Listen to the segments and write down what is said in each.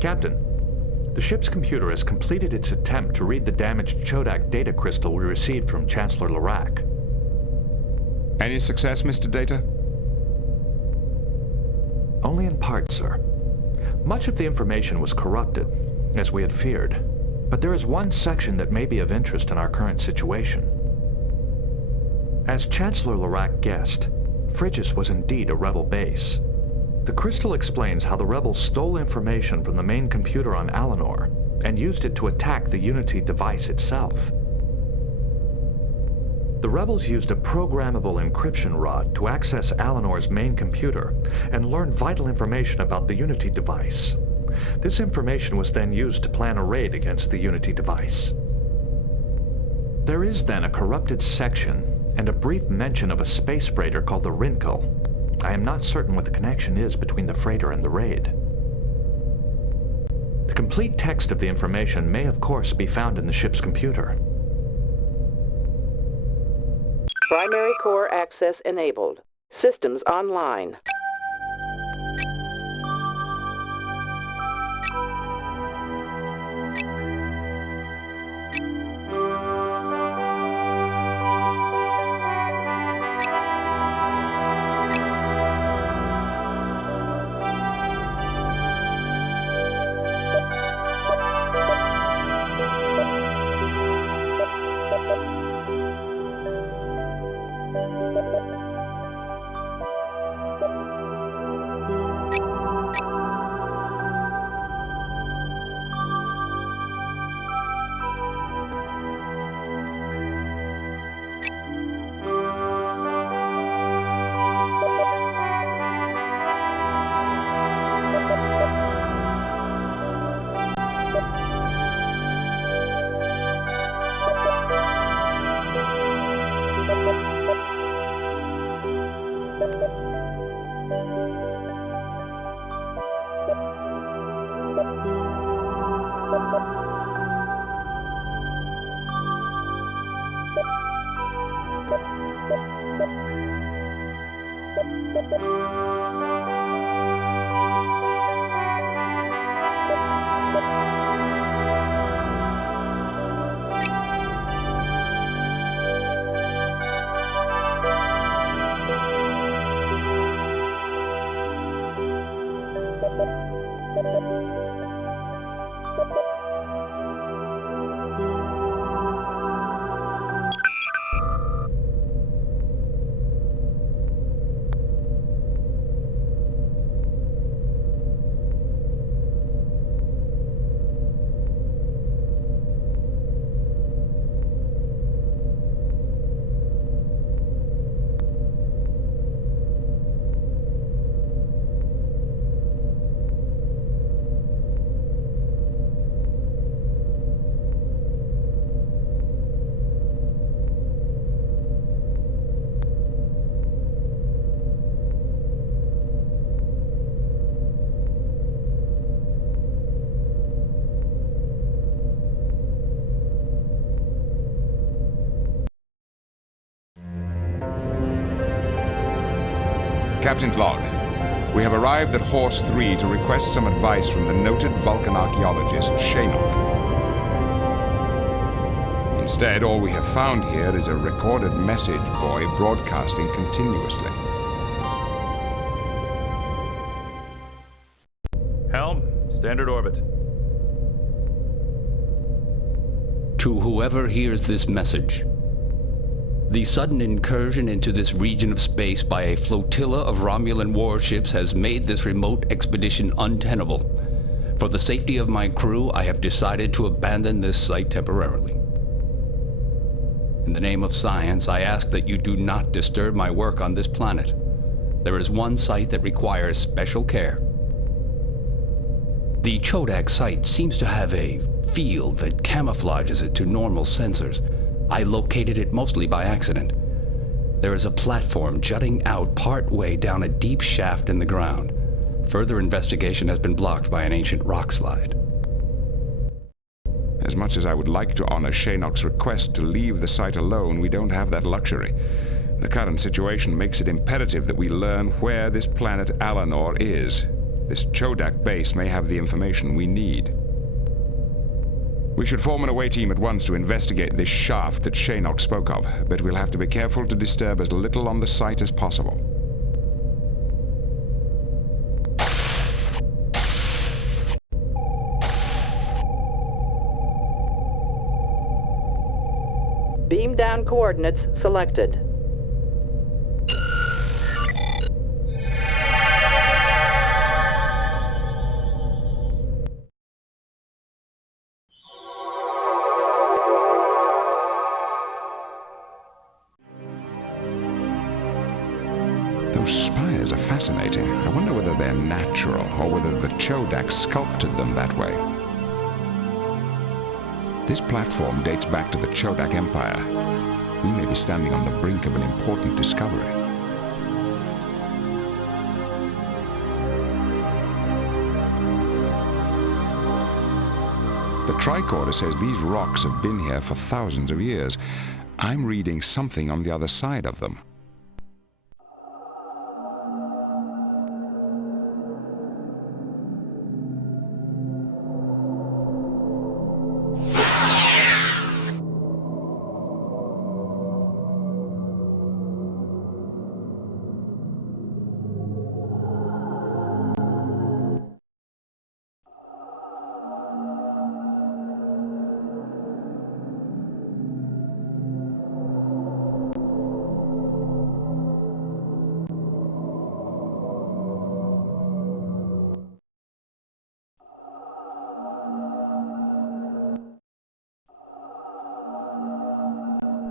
Captain, the ship's computer has completed its attempt to read the damaged Chodak data crystal we received from Chancellor Lirac. Any success, Mr. Data? Only in part, sir. Much of the information was corrupted, as we had feared. But there is one section that may be of interest in our current situation. As Chancellor Lirac guessed, Frigis was indeed a rebel base. The crystal explains how the rebels stole information from the main computer on Alanor and used it to attack the Unity device itself. The rebels used a programmable encryption rod to access Alanor's main computer and learn vital information about the Unity device. This information was then used to plan a raid against the Unity device. There is then a corrupted section and a brief mention of a space freighter called the Rinko. I am not certain what the connection is between the freighter and the raid. The complete text of the information may of course be found in the ship's computer. Primary core access enabled. Systems online. Captain's log. We have arrived at Horse 3 to request some advice from the noted Vulcan archaeologist, Shaynok. Instead, all we have found here is a recorded message buoy broadcasting continuously. Helm, standard orbit. To whoever hears this message, the sudden incursion into this region of space by a flotilla of Romulan warships has made this remote expedition untenable. For the safety of my crew, I have decided to abandon this site temporarily. In the name of science, I ask that you do not disturb my work on this planet. There is one site that requires special care. The Chodak site seems to have a field that camouflages it to normal sensors. I located it mostly by accident. There is a platform jutting out part way down a deep shaft in the ground. Further investigation has been blocked by an ancient rock slide. As much as I would like to honor Shaynok's request to leave the site alone, we don't have that luxury. The current situation makes it imperative that we learn where this planet Alanor is. This Chodak base may have the information we need. We should form an away team at once to investigate this shaft that Shaynok spoke of, but we'll have to be careful to disturb as little on the site as possible. Beam down coordinates selected. Those spires are fascinating. I wonder whether they're natural or whether the Chodak sculpted them that way. This platform dates back to the Chodak Empire. We may be standing on the brink of an important discovery. The tricorder says these rocks have been here for thousands of years. I'm reading something on the other side of them.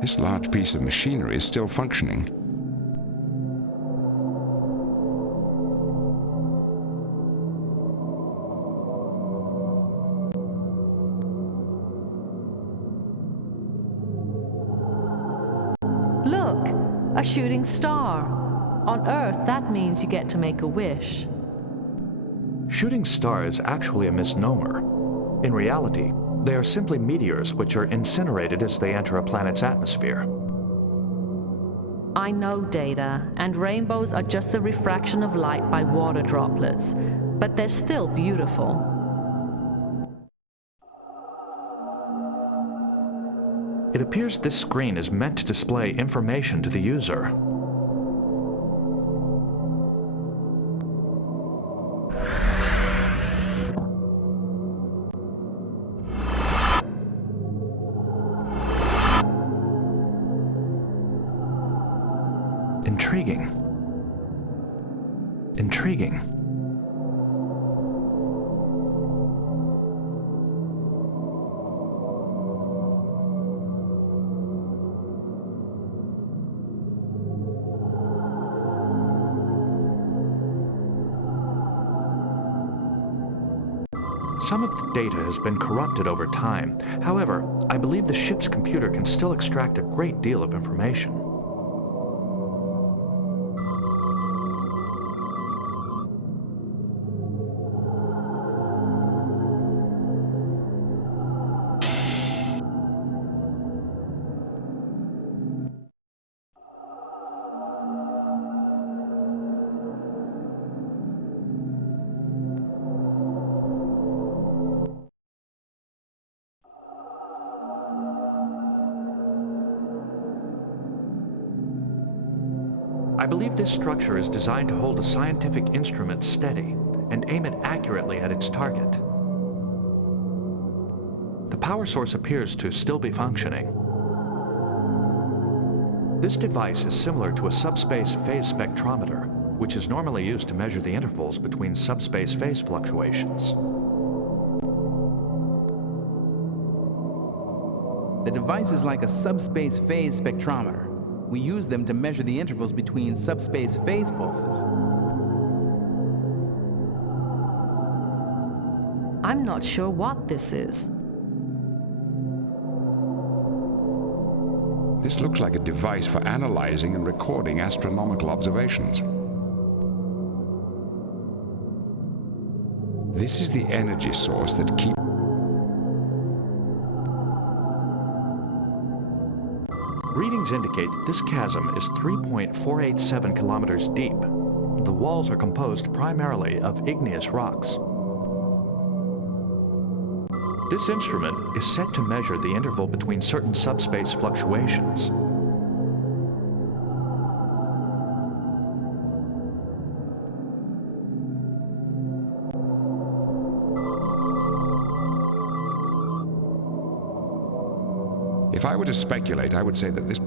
This large piece of machinery is still functioning. Look, a shooting star. On Earth, that means you get to make a wish. Shooting star is actually a misnomer. In reality, they are simply meteors which are incinerated as they enter a planet's atmosphere. I know, Data, and rainbows are just the refraction of light by water droplets, but they're still beautiful. It appears this screen is meant to display information to the user. Intriguing. Intriguing. Some of the data has been corrupted over time. However, I believe the ship's computer can still extract a great deal of information. I believe this structure is designed to hold a scientific instrument steady and aim it accurately at its target. The power source appears to still be functioning. This device is similar to a subspace phase spectrometer, which is normally used to measure the intervals between subspace phase fluctuations. The device is like a subspace phase spectrometer. We use them to measure the intervals between subspace phase pulses. I'm not sure what this is. This looks like a device for analyzing and recording astronomical observations. This is the energy source that keeps... Readings indicate that this chasm is 3.487 kilometers deep. The walls are composed primarily of igneous rocks. This instrument is set to measure the interval between certain subspace fluctuations. If I were to speculate, I would say that this...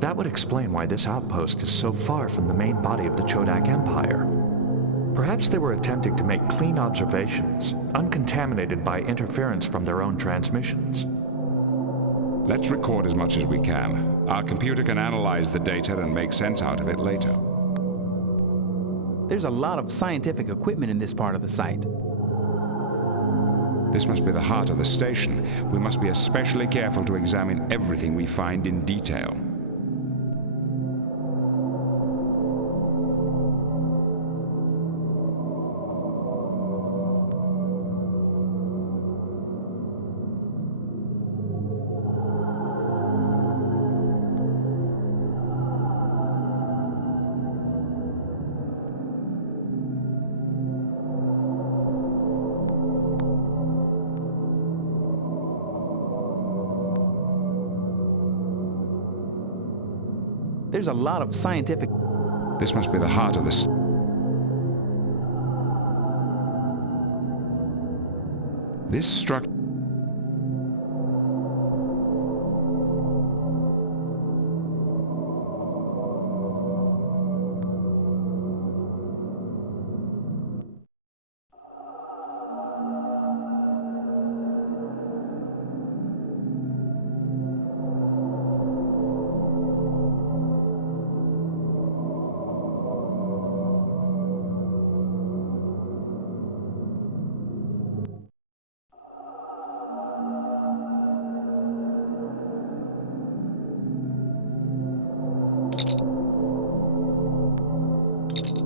That would explain why this outpost is so far from the main body of the Chodak Empire. Perhaps they were attempting to make clean observations, uncontaminated by interference from their own transmissions. Let's record as much as we can. Our computer can analyze the data and make sense out of it later. There's a lot of scientific equipment in this part of the site. This must be the heart of the station. We must be especially careful to examine everything we find in detail. There's a lot of scientific... This must be the heart of the... This structure...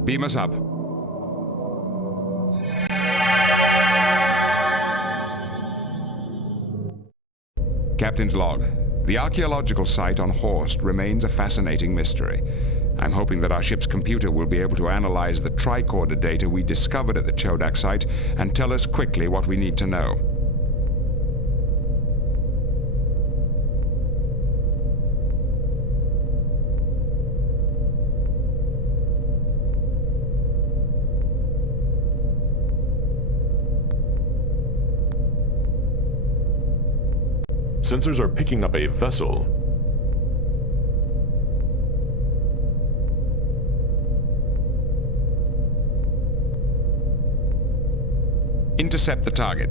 Beam us up. Captain's log. The archaeological site on Horst remains a fascinating mystery. I'm hoping that our ship's computer will be able to analyze the tricorder data we discovered at the Chodak site and tell us quickly what we need to know. Sensors are picking up a vessel. Intercept the target.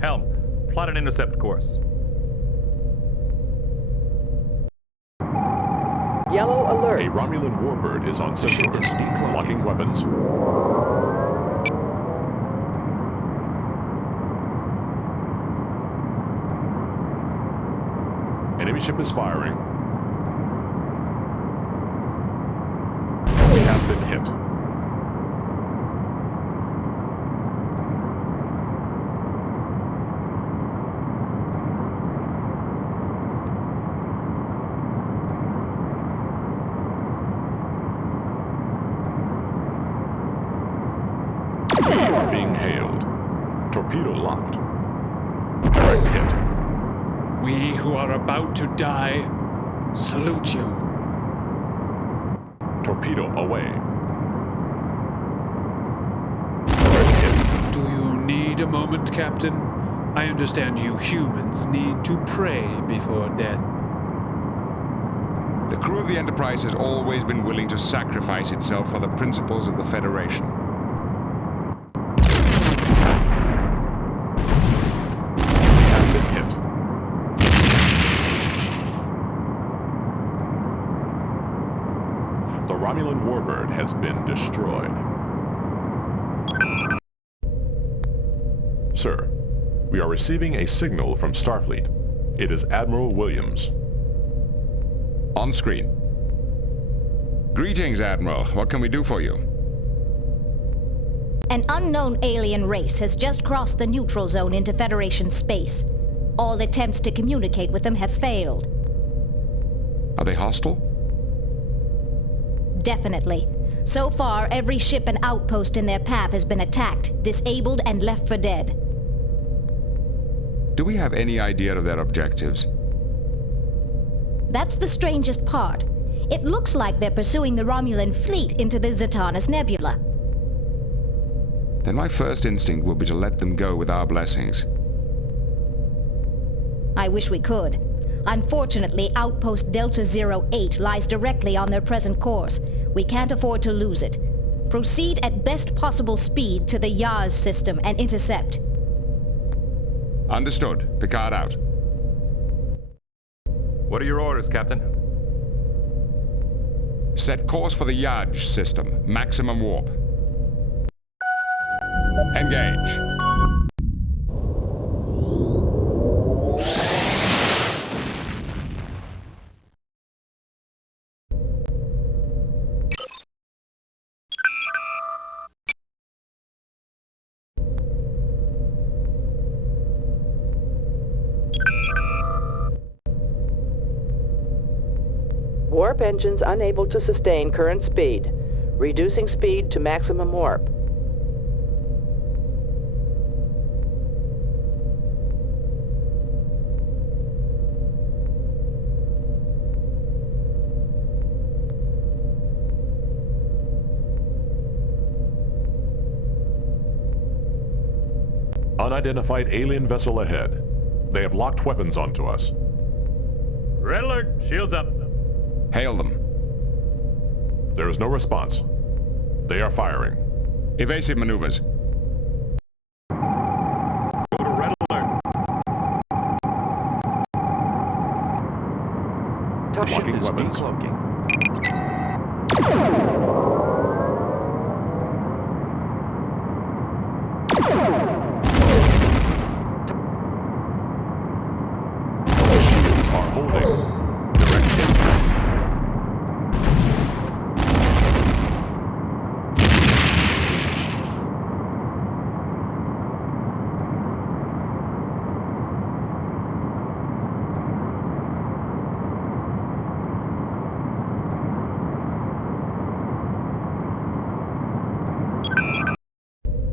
Helm, plot an intercept course. Yellow alert. A Romulan warbird is on sensors. Locking weapons. Enemy ship is firing. We have been hit. We are being hailed. Torpedo locked. Direct hit. We who are about to die salute you. Torpedo away. Do you need a moment, Captain? I understand you humans need to pray before death. The crew of the Enterprise has always been willing to sacrifice itself for the principles of the Federation. We have been hit. The Romulan warbird has been destroyed. Sir, we are receiving a signal from Starfleet. It is Admiral Williams. On screen. Greetings, Admiral. What can we do for you? An unknown alien race has just crossed the neutral zone into Federation space. All attempts to communicate with them have failed. Are they hostile? Definitely. So far, every ship and outpost in their path has been attacked, disabled, and left for dead. Do we have any idea of their objectives? That's the strangest part. It looks like they're pursuing the Romulan fleet into the Zatanus Nebula. Then my first instinct will be to let them go with our blessings. I wish we could. Unfortunately, Outpost Delta 08 lies directly on their present course. We can't afford to lose it. Proceed at best possible speed to the Yaz system and intercept. Understood. Picard out. What are your orders, Captain? Set course for the Yaj system. Maximum warp. Engage. Warp engines unable to sustain current speed. Reducing speed to maximum warp. Unidentified alien vessel ahead. They have locked weapons onto us. Red alert! Shields up! Hail them. There is no response. They are firing. Evasive maneuvers. Go to red alert! Our ship Locking is weapons. decloaking. The shields are holding. Direct impact.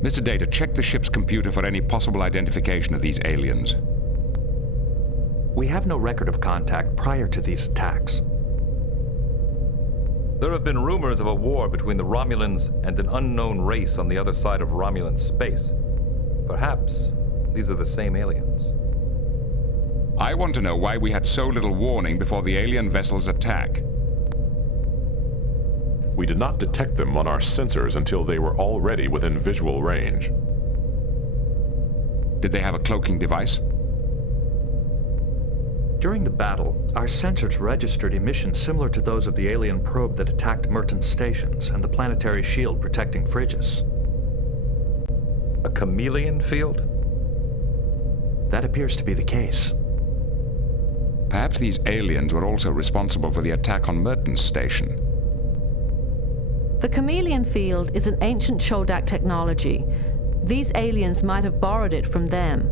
Mr. Data, check the ship's computer for any possible identification of these aliens. We have no record of contact prior to these attacks. There have been rumors of a war between the Romulans and an unknown race on the other side of Romulan space. Perhaps these are the same aliens. I want to know why we had so little warning before the alien vessel's attack. We did not detect them on our sensors until they were already within visual range. Did they have a cloaking device? During the battle, our sensors registered emissions similar to those of the alien probe that attacked Merton's stations and the planetary shield protecting Frigis. A chameleon field? That appears to be the case. Perhaps these aliens were also responsible for the attack on Merton's station. The chameleon field is an ancient Chodak technology. These aliens might have borrowed it from them.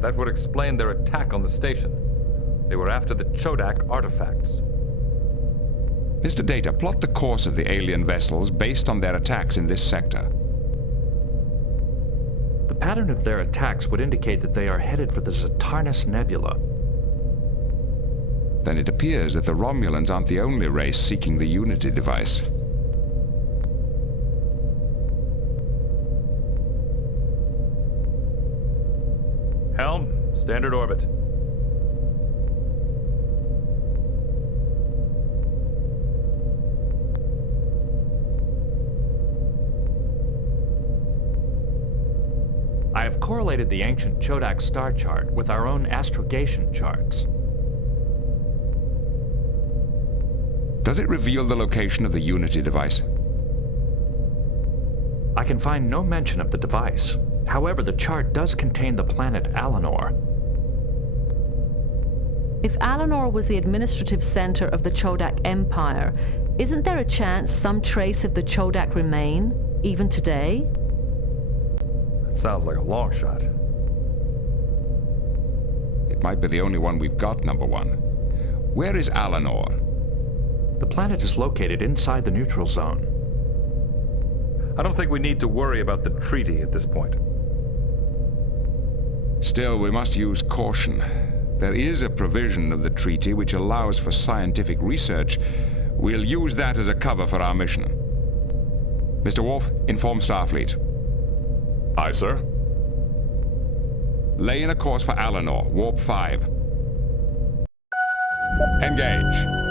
That would explain their attack on the station. They were after the Chodak artifacts. Mr. Data, plot the course of the alien vessels based on their attacks in this sector. The pattern of their attacks would indicate that they are headed for the Zatanus Nebula. Then it appears that the Romulans aren't the only race seeking the Unity device. Helm, standard orbit. I have correlated the ancient Chodak star chart with our own astrogation charts. Does it reveal the location of the Unity device? I can find no mention of the device. However, the chart does contain the planet Alanor. If Alanor was the administrative center of the Chodak Empire, isn't there a chance some trace of the Chodak remain, even today? That sounds like a long shot. It might be the only one we've got, number one. Where is Alanor? The planet is located inside the neutral zone. I don't think we need to worry about the treaty at this point. Still, we must use caution. There is a provision of the treaty which allows for scientific research. We'll use that as a cover for our mission. Mr. Worf, inform Starfleet. Aye, sir. Lay in a course for Alinor, Warp 5. Engage.